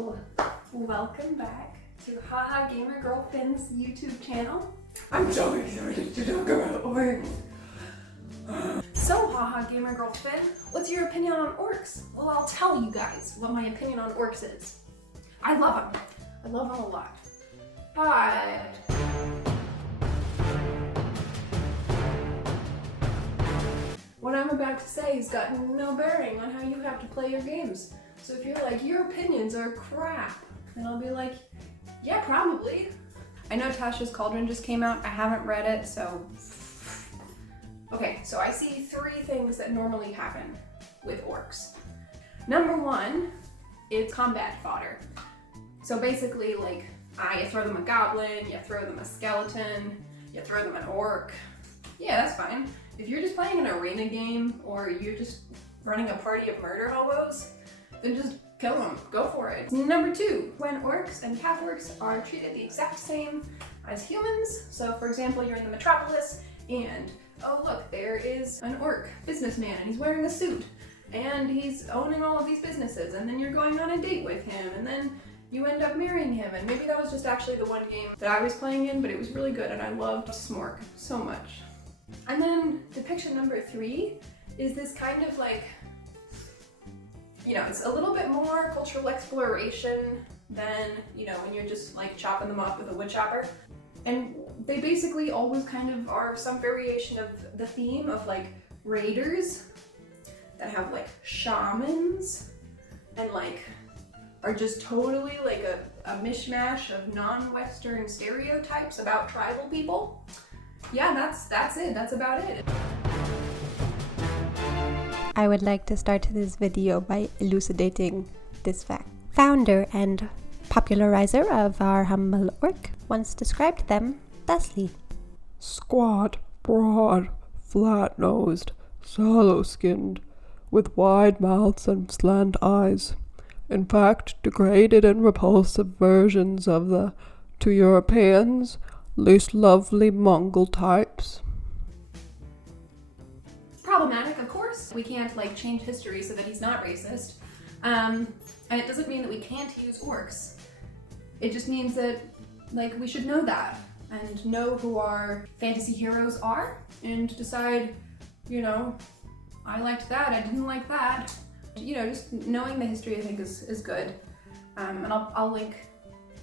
Hello! Welcome back to Haha Gamer Girl Finn's YouTube channel. I'm so excited to talk about orcs. So Haha Gamer Girl Finn, what's your opinion on orcs? Well, I'll tell you guys what my opinion on orcs is. I love them. I love them a lot. But what I'm about to say has got no bearing on how you have to play your games. So if you're like, your opinions are crap, then I'll be like, yeah, probably. I know Tasha's Cauldron just came out. I haven't read it, so... Okay, so I see three things that normally happen with orcs. Number one, it's combat fodder. So basically, like, you throw them a goblin, you throw them a skeleton, you throw them an orc. Yeah, that's fine. If you're just playing an arena game, or you're just running a party of murder hobos, then just kill them, go for it. Number two, when orcs and half-orcs are treated the exact same as humans. So for example, you're in the metropolis and, oh look, there is an orc businessman and he's wearing a suit and he's owning all of these businesses, and then you're going on a date with him, and then you end up marrying him. And maybe that was just actually the one game that I was playing in, but it was really good and I loved Smork so much. And then depiction number three is this kind of like, you know, it's a little bit more cultural exploration than, you know, when you're just like chopping them up with a wood chopper. And they basically always kind of are some variation of the theme of like raiders that have like shamans and like are just totally like a mishmash of non-Western stereotypes about tribal people. Yeah, that's it. That's about it. I would like to start this video by elucidating this fact. Founder and popularizer of our humble orc once described them thusly. Squat, broad, flat-nosed, sallow-skinned, with wide mouths and slant eyes. In fact, degraded and repulsive versions of the, to Europeans, least lovely Mongol types. Problematic, of course. We can't like change history so that he's not racist. And it doesn't mean that we can't use orcs. It just means that like we should know that and know who our fantasy heroes are and decide, you know, I liked that, I didn't like that. You know, just knowing the history I think is good. And I'll link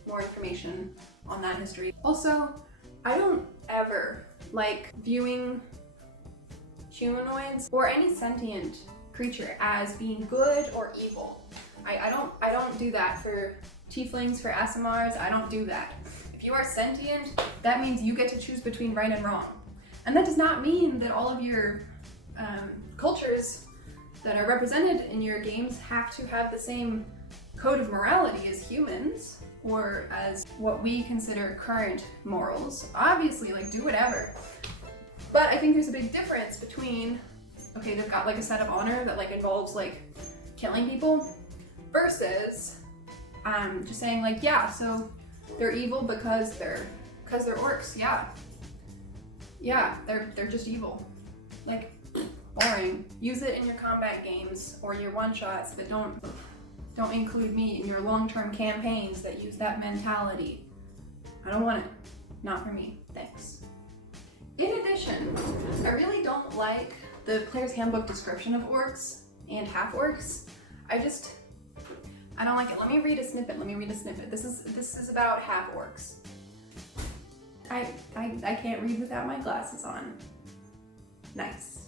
more information on that history. Also, I don't ever like viewing humanoids or any sentient creature as being good or evil. I don't do that for tieflings, for ASMRs. I don't do that. If you are sentient, that means you get to choose between right and wrong. And that does not mean that all of your cultures that are represented in your games have to have the same code of morality as humans or as what we consider current morals. Obviously, like, do whatever. But I think there's a big difference between, okay, they've got like a set of honor that like involves like killing people versus just saying like, yeah, so they're evil because they're orcs. Yeah, they're just evil. Like, boring. Use it in your combat games or your one-shots, but don't include me in your long-term campaigns that use that mentality. I don't want it. Not for me. Thanks. In addition, I really don't like the Player's Handbook description of orcs and half-orcs. I don't like it. Let me read a snippet. This is about half-orcs. I can't read without my glasses on. Nice.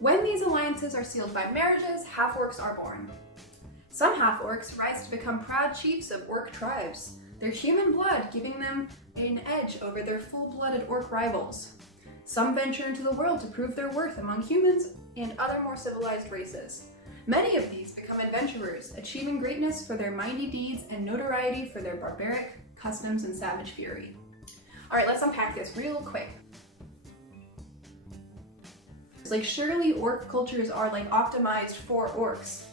When these alliances are sealed by marriages, half-orcs are born. Some half-orcs rise to become proud chiefs of orc tribes, their human blood giving them an edge over their full-blooded orc rivals. Some venture into the world to prove their worth among humans and other more civilized races. Many of these become adventurers, achieving greatness for their mighty deeds and notoriety for their barbaric customs and savage fury. All right, let's unpack this real quick. Like, surely orc cultures are like optimized for orcs.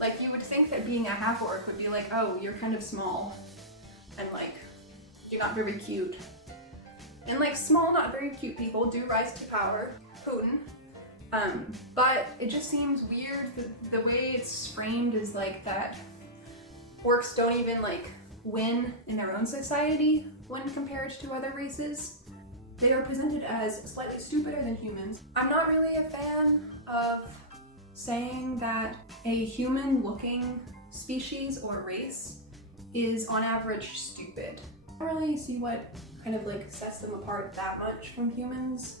Like, you would think that being a half-orc would be like, oh, you're kind of small and like you're not very cute. And like small, not very cute people do rise to power. Putin. But it just seems weird that the way it's framed is like that orcs don't even like win in their own society when compared to other races. They are presented as slightly stupider than humans. I'm not really a fan of saying that a human-looking species or race is on average stupid. I don't really see what kind of like sets them apart that much from humans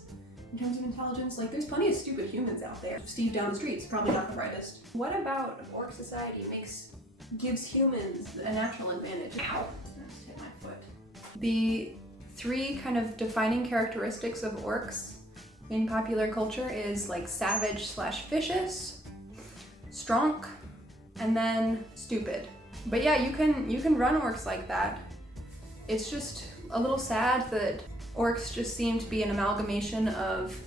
in terms of intelligence. Like there's plenty of stupid humans out there. Steve down the street's probably not the brightest. What about orc society gives humans a natural advantage? Ow, I just hit my foot. The three kind of defining characteristics of orcs in popular culture is like savage/vicious, strong, and then stupid. But yeah, you can run orcs like that. It's just a little sad that orcs just seem to be an amalgamation of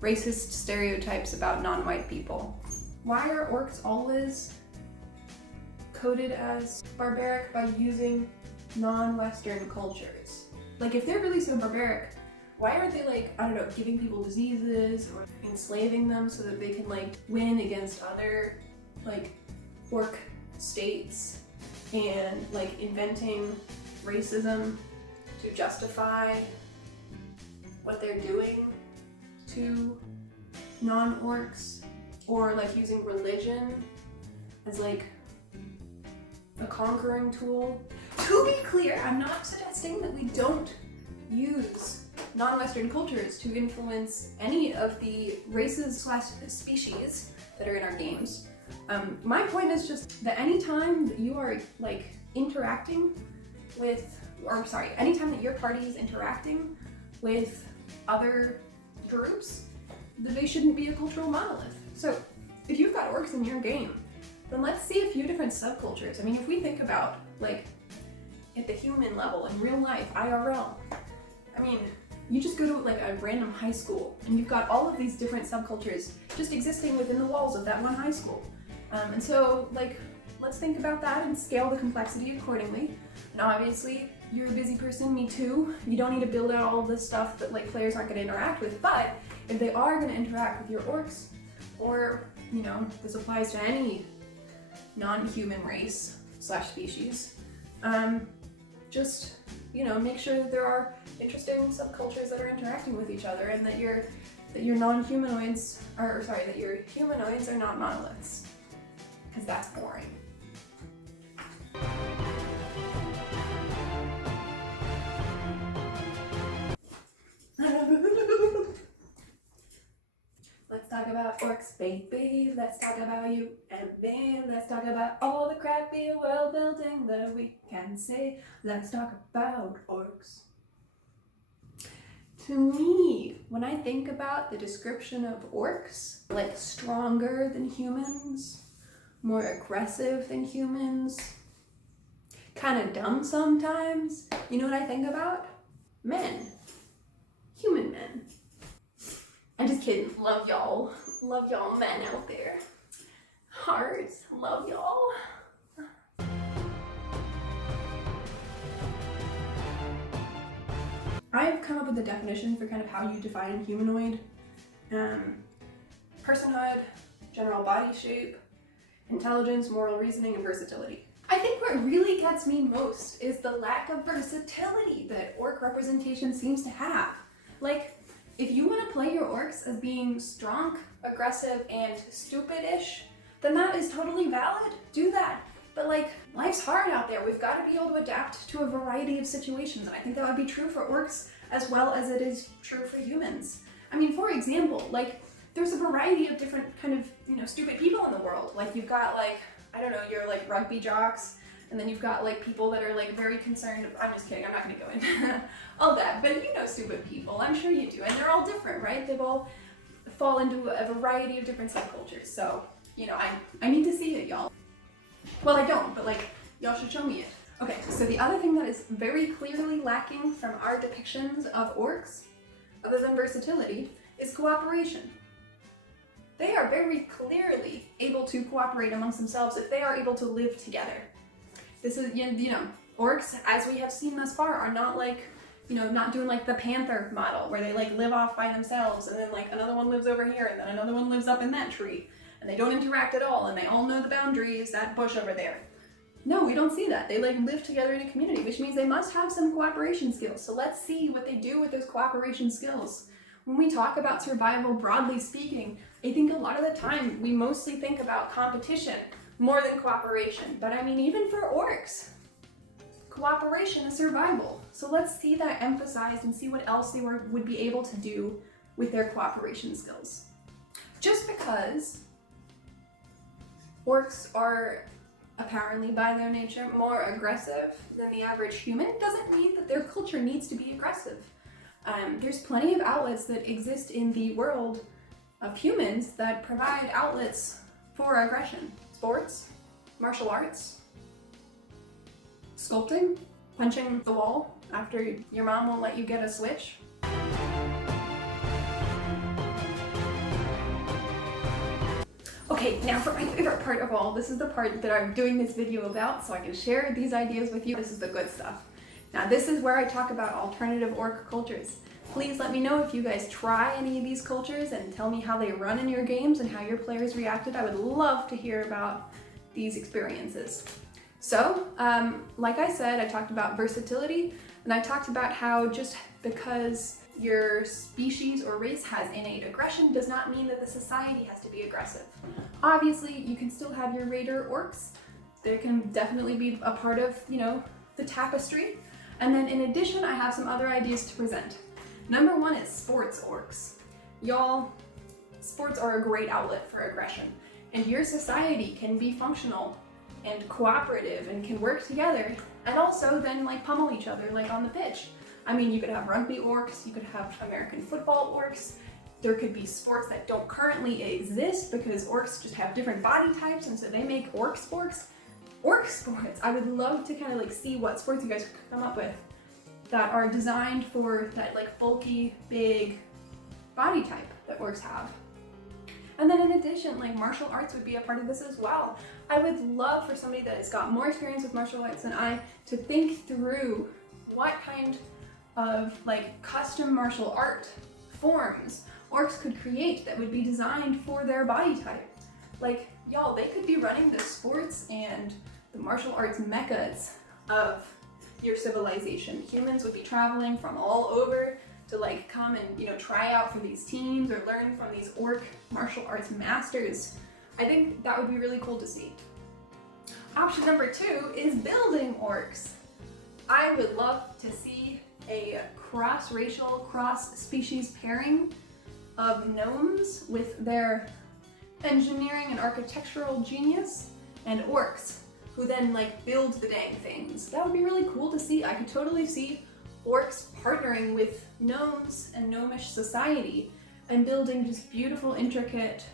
racist stereotypes about non-white people. Why are orcs always coded as barbaric by using non-Western cultures? Like if they're really so barbaric, why aren't they like, I don't know, giving people diseases or enslaving them so that they can like win against other like orc states and like inventing racism to justify what they're doing to non-orcs, or like using religion as like a conquering tool? To be clear, I'm not suggesting that we don't use non-Western cultures to influence any of the races/species that are in our games. My point is just that anytime that you are like interacting with, anytime that your party is interacting with other groups, that they shouldn't be a cultural monolith. So if you've got orcs in your game, then let's see a few different subcultures. I mean, if we think about like at the human level in real life, IRL, I mean, you just go to like a random high school and you've got all of these different subcultures just existing within the walls of that one high school. And so like, let's think about that and scale the complexity accordingly. Now obviously, you're a busy person, me too. You don't need to build out all this stuff that like players aren't gonna interact with, but if they are gonna interact with your orcs, or, you know, this applies to any non-human race/species, just, you know, make sure that there are interesting subcultures that are interacting with each other and that your non-humanoids are, that your humanoids are not monoliths, because that's boring. Let's talk about orcs, baby. Let's talk about you and me. Let's talk about all the crappy world building that we can see. Let's talk about orcs. To me, when I think about the description of orcs, like stronger than humans, more aggressive than humans, kind of dumb sometimes, you know what I think about? Men. Human men. I'm just kidding. Love y'all. Love y'all men out there. Hearts. Love y'all. I've come up with a definition for kind of how you define humanoid. Personhood, general body shape, intelligence, moral reasoning, and versatility. I think what really gets me most is the lack of versatility that orc representation seems to have. Like, if you want to play your orcs as being strong, aggressive, and stupid-ish, then that is totally valid. Do that. But like, life's hard out there. We've got to be able to adapt to a variety of situations, and I think that would be true for orcs as well as it is true for humans. I mean, for example, like, there's a variety of different kind of, you know, stupid people in the world. Like, you've got like, I don't know, your like rugby jocks, and then you've got like people that are like very concerned, I'm just kidding, I'm not gonna go into all that, but you know stupid people, I'm sure you do, and they're all different, right? They've all fall into a variety of different subcultures, so, you know, I need to see it, y'all. Well, I don't, but like, y'all should show me it. Okay, so the other thing that is very clearly lacking from our depictions of orcs, other than versatility, is cooperation. They are very clearly able to cooperate amongst themselves if they are able to live together. This is, you know, orcs, as we have seen thus far, are not like, you know, not doing like the panther model where they like live off by themselves and then like another one lives over here and then another one lives up in that tree and they don't interact at all and they all know the boundaries, that bush over there. No, we don't see that. They like live together in a community, which means they must have some cooperation skills. So let's see what they do with those cooperation skills. When we talk about survival, broadly speaking, I think a lot of the time we mostly think about competition more than cooperation. But I mean, even for orcs, cooperation is survival. So let's see that emphasized and see what else they would be able to do with their cooperation skills. Just because orcs are apparently by their nature more aggressive than the average human doesn't mean that their culture needs to be aggressive. There's plenty of outlets that exist in the world of humans that provide outlets for aggression. Sports, martial arts, sculpting, punching the wall after your mom won't let you get a Switch. Okay, now for my favorite part of all, this is the part that I'm doing this video about so I can share these ideas with you. This is the good stuff. Now this is where I talk about alternative orc cultures. Please let me know if you guys try any of these cultures and tell me how they run in your games and how your players reacted. I would love to hear about these experiences. So, like I said, I talked about versatility, and I talked about how just because your species or race has innate aggression does not mean that the society has to be aggressive. Obviously, you can still have your raider orcs. They can definitely be a part of, the tapestry. And then in addition, I have some other ideas to present. Number one is sports orcs. Y'all, sports are a great outlet for aggression, and your society can be functional and cooperative and can work together and also then like pummel each other like on the pitch. I mean, you could have rugby orcs, you could have American football orcs, there could be sports that don't currently exist because orcs just have different body types and so they make orc sports. Orc sports, I would love to kind of like see what sports you guys could come up with that are designed for that like bulky, big body type that orcs have. And then in addition, like martial arts would be a part of this as well. I would love for somebody that has got more experience with martial arts than I to think through what kind of like custom martial art forms orcs could create that would be designed for their body type. Like, y'all, they could be running the sports and the martial arts meccas of your civilization. Humans would be traveling from all over to like come and try out for these teams or learn from these orc martial arts masters. I think that would be really cool to see. Option number two is building orcs. I would love to see a cross-racial, cross-species pairing of gnomes with their engineering and architectural genius and orcs who then like build the dang things. That would be really cool to see. I could totally see orcs partnering with gnomes and gnomish society and building just beautiful, intricate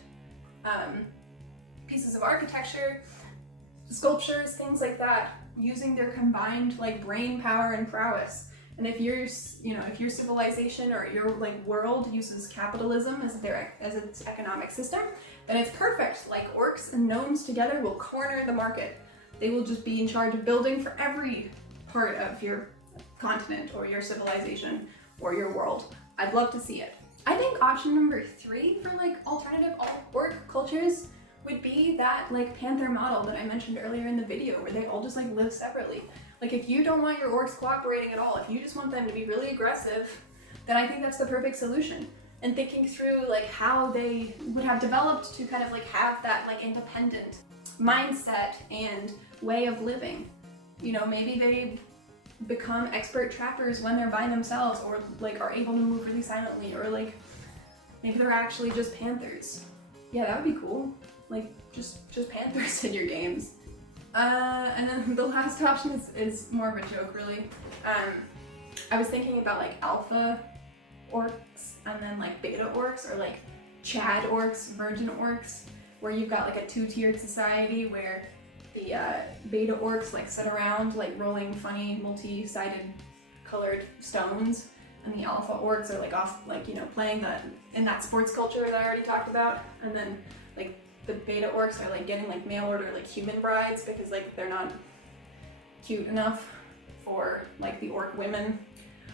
pieces of architecture, sculptures, things like that, using their combined like brain power and prowess. And if your civilization or your like world uses capitalism as its economic system, then it's perfect. Like orcs and gnomes together will corner the market. They will just be in charge of building for every part of your continent or your civilization or your world. I'd love to see it. I think option number three for like alternative orc cultures would be that like panther model that I mentioned earlier in the video where they all just like live separately. Like if you don't want your orcs cooperating at all, if you just want them to be really aggressive, then I think that's the perfect solution. And thinking through like how they would have developed to kind of like have that like independent mindset and way of living. Maybe they become expert trappers when they're by themselves or like are able to move really silently, or like maybe they're actually just panthers. Yeah, that would be cool. Like just panthers in your games. And then the last option is more of a joke, really. I was thinking about like alpha orcs and then like beta orcs, or like Chad orcs, virgin orcs, where you've got like a two-tiered society where the beta orcs like sit around like rolling funny multi-sided colored stones, and the alpha orcs are like off like playing in that sports culture that I already talked about, and then like the beta orcs are like getting like mail order like human brides because like they're not cute enough for like the orc women.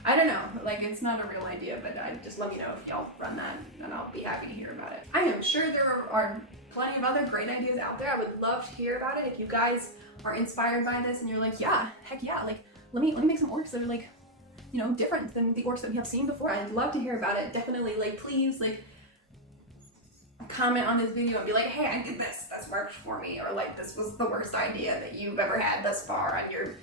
I don't know, like it's not a real idea, but just let me know if y'all run that and I'll be happy to hear about it. I am sure there are plenty of other great ideas out there. I would love to hear about it. If you guys are inspired by this and you're like, yeah, heck yeah, like let me make some orcs that are like, you know, different than the orcs that we have seen before. I'd love to hear about it. Definitely, like, please, like, comment on this video and be like, hey, I did this worked for me, or like, this was the worst idea that you've ever had thus far on your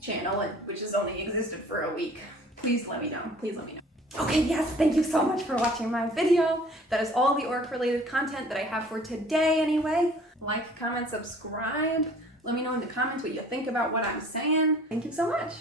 channel, and which has only existed for a week. Please let me know. Please let me know. Okay, yes, thank you so much for watching my video. That is all the orc related content that I have for today anyway. Like, comment, subscribe. Let me know in the comments what you think about what I'm saying. Thank you so much.